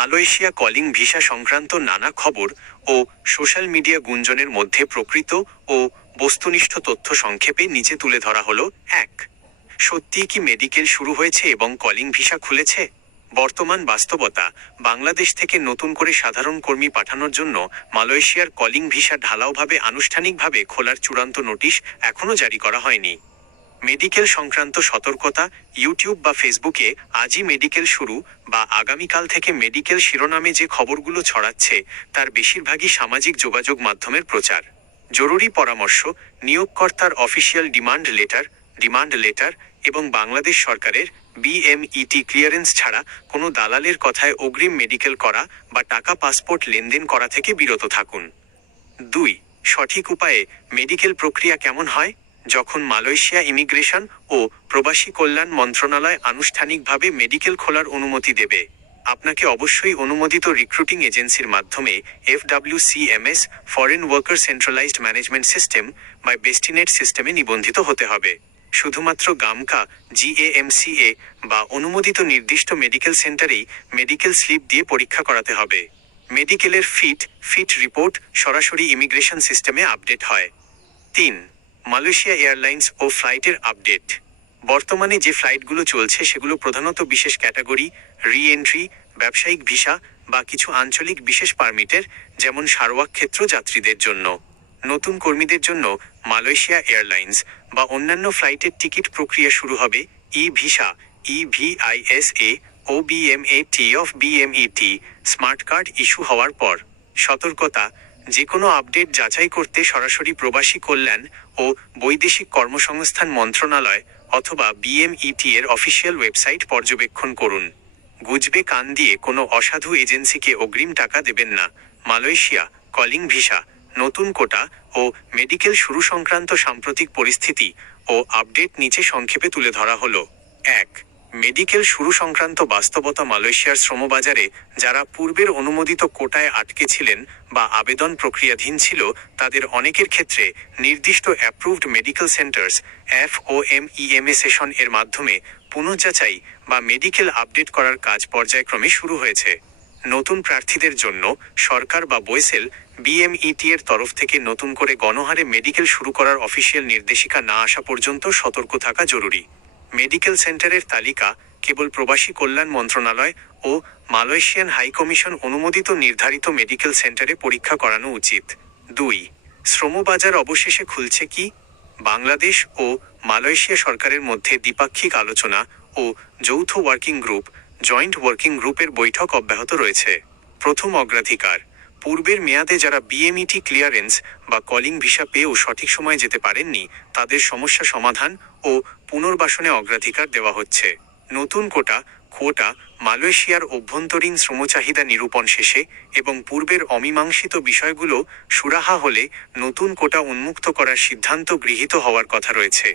Malaysia calling visa সংক্রান্ত নানা খবর ও সোশ্যাল মিডিয়া গুঞ্জনের মধ্যে প্রকৃত ও বস্তুনিষ্ঠ তথ্য সংক্ষেপে নিচে তুলে ধরা হলো। ১. সত্যিই কি মেডিকেল শুরু হয়েছে এবং কলিং ভিসা খুলেছে? বর্তমান বাস্তবতা, বাংলাদেশ থেকে নতুন করে সাধারণ কর্মী পাঠানোর জন্য মালয়েশিয়ার কলিং ভিসা ঢালাওভাবে আনুষ্ঠানিকভাবে খোলার চূড়ান্ত নোটিশ এখনও জারি করা হয়নি। মেডিকেল সংক্রান্ত সতর্কতা, ইউটিউব বা ফেসবুকে আজই মেডিকেল শুরু বা আগামীকাল থেকে মেডিকেল শিরোনামে যে খবরগুলো ছড়াচ্ছে তার বেশিরভাগই সামাজিক যোগাযোগ মাধ্যমের প্রচার। জরুরি পরামর্শ, নিয়োগকর্তার অফিসিয়াল ডিমান্ড লেটার এবং বাংলাদেশ সরকারের বিএমইটি ক্লিয়ারেন্স ছাড়া কোনো দালালের কথায় অগ্রিম মেডিকেল করা বা টাকা পাসপোর্ট লেনদেন করা থেকে বিরত থাকুন। ২. সঠিক উপায়ে মেডিকেল প্রক্রিয়া কেমন হয়? যখন মালয়েশিয়া ইমিগ্রেশন ও প্রবাসী কল্যাণ মন্ত্রণালয় আনুষ্ঠানিকভাবে মেডিকেল খোলার অনুমতি দেবে, আপনাকে অবশ্যই অনুমোদিত রিক্রুটিং এজেন্সির মাধ্যমে FWCMS foreign worker centralised management system বা বেস্টিনেট সিস্টেমে নিবন্ধিত হতে হবে। শুধুমাত্র গামকা, GAMCA বা অনুমোদিত নির্দিষ্ট মেডিকেল সেন্টারেই মেডিকেল স্লিপ দিয়ে পরীক্ষা করাতে হবে। মেডিকেলের ফিট রিপোর্ট সরাসরি ইমিগ্রেশন সিস্টেমে আপডেট হয়। ৩. মালয়েশিয়া এয়ারলাইন্স ও ফ্লাইটের আপডেট। বর্তমানে যে ফ্লাইটগুলো চলছে সেগুলো প্রধানত বিশেষ ক্যাটাগরি, রি-এন্ট্রি, ব্যবসায়িক ভিসা বা কিছু আঞ্চলিক বিশেষ পারমিটের, যেমন সারওয়াক ক্ষেত্র যাত্রীদের জন্য। নতুন কর্মীদের জন্য মালয়েশিয়া এয়ারলাইন্স বা অন্যান্য ফ্লাইটের টিকিট প্রক্রিয়া শুরু হবে ই-ভিসা, EVISA ও BMAT স্মার্ট কার্ড ইস্যু হওয়ার পর। সতর্কতা, যে কোনো আপডেট যাচাই করতে সরাসরি প্রবাসী কল্যাণ ও বৈদেশিক কর্মসংস্থান মন্ত্রণালয় অথবা BMET এর অফিসিয়াল ওয়েবসাইট পর্যবেক্ষণ করুন। গুজবে কান দিয়ে কোনো অসাধু এজেন্সিকে অগ্রিম টাকা দেবেন না। মালয়েশিয়া কলিং ভিসা, নতুন কোটা ও মেডিকেল শুরু সংক্রান্ত সাম্প্রতিক পরিস্থিতি ও আপডেট নিচে সংক্ষেপে তুলে ধরা হলো। ১. মেডিকেল শুরু সংক্রান্ত বাস্তবতা। মালয়েশিয়ার শ্রমবাজারে যারা পূর্বের অনুমোদিত কোটায় আটকে ছিলেন বা আবেদন প্রক্রিয়াধীন ছিল, তাদের অনেকের ক্ষেত্রে নির্দিষ্ট অ্যাপ্রুভড মেডিকেল সেন্টার্স FOMEMA এর মাধ্যমে পুনঃযাচাই বা মেডিকেল আপডেট করার কাজ পর্যায়ক্রমে শুরু হয়েছে। নতুন প্রার্থীদের জন্য সরকার বা বোয়েসেল BMET এর তরফ থেকে নতুন করে গণহারে মেডিকেল শুরু করার অফিসিয়াল নির্দেশিকা না আসা পর্যন্ত সতর্ক থাকা জরুরি। মেডিকেল সেন্টারের তালিকা কেবল প্রবাসী কল্যাণ মন্ত্রণালয় ও মালয়েশিয়ান হাইকমিশন অনুমোদিত নির্ধারিত মেডিকেল সেন্টারে পরীক্ষা করানো উচিত। ২. শ্রমবাজার অবশেষে খুলছে কি? বাংলাদেশ ও মালয়েশিয়া সরকারের মধ্যে দ্বিপাক্ষিক আলোচনা ও যৌথ জয়েন্ট ওয়ার্কিং গ্রুপের বৈঠক অব্যাহত রয়েছে। প্রথম অগ্রাধিকার, পূর্বের মেয়াদে যারা BMET ক্লিয়ারেন্স বা কলিং ভিসা পেয়েও সঠিক সময়ে যেতে পারেননি, তাদের সমস্যা সমাধান ও পুনর্বাসনে অগ্রাধিকার দেওয়া হচ্ছে। নতুন কোটা মালয়েশিয়ার অভ্যন্তরীণ শ্রমচাহিদা নিরূপণ শেষে এবং পূর্বের অমীমাংসিত বিষয়গুলো সুরাহা হলে নতুন কোটা উন্মুক্ত করার সিদ্ধান্ত গৃহীত হওয়ার কথা রয়েছে।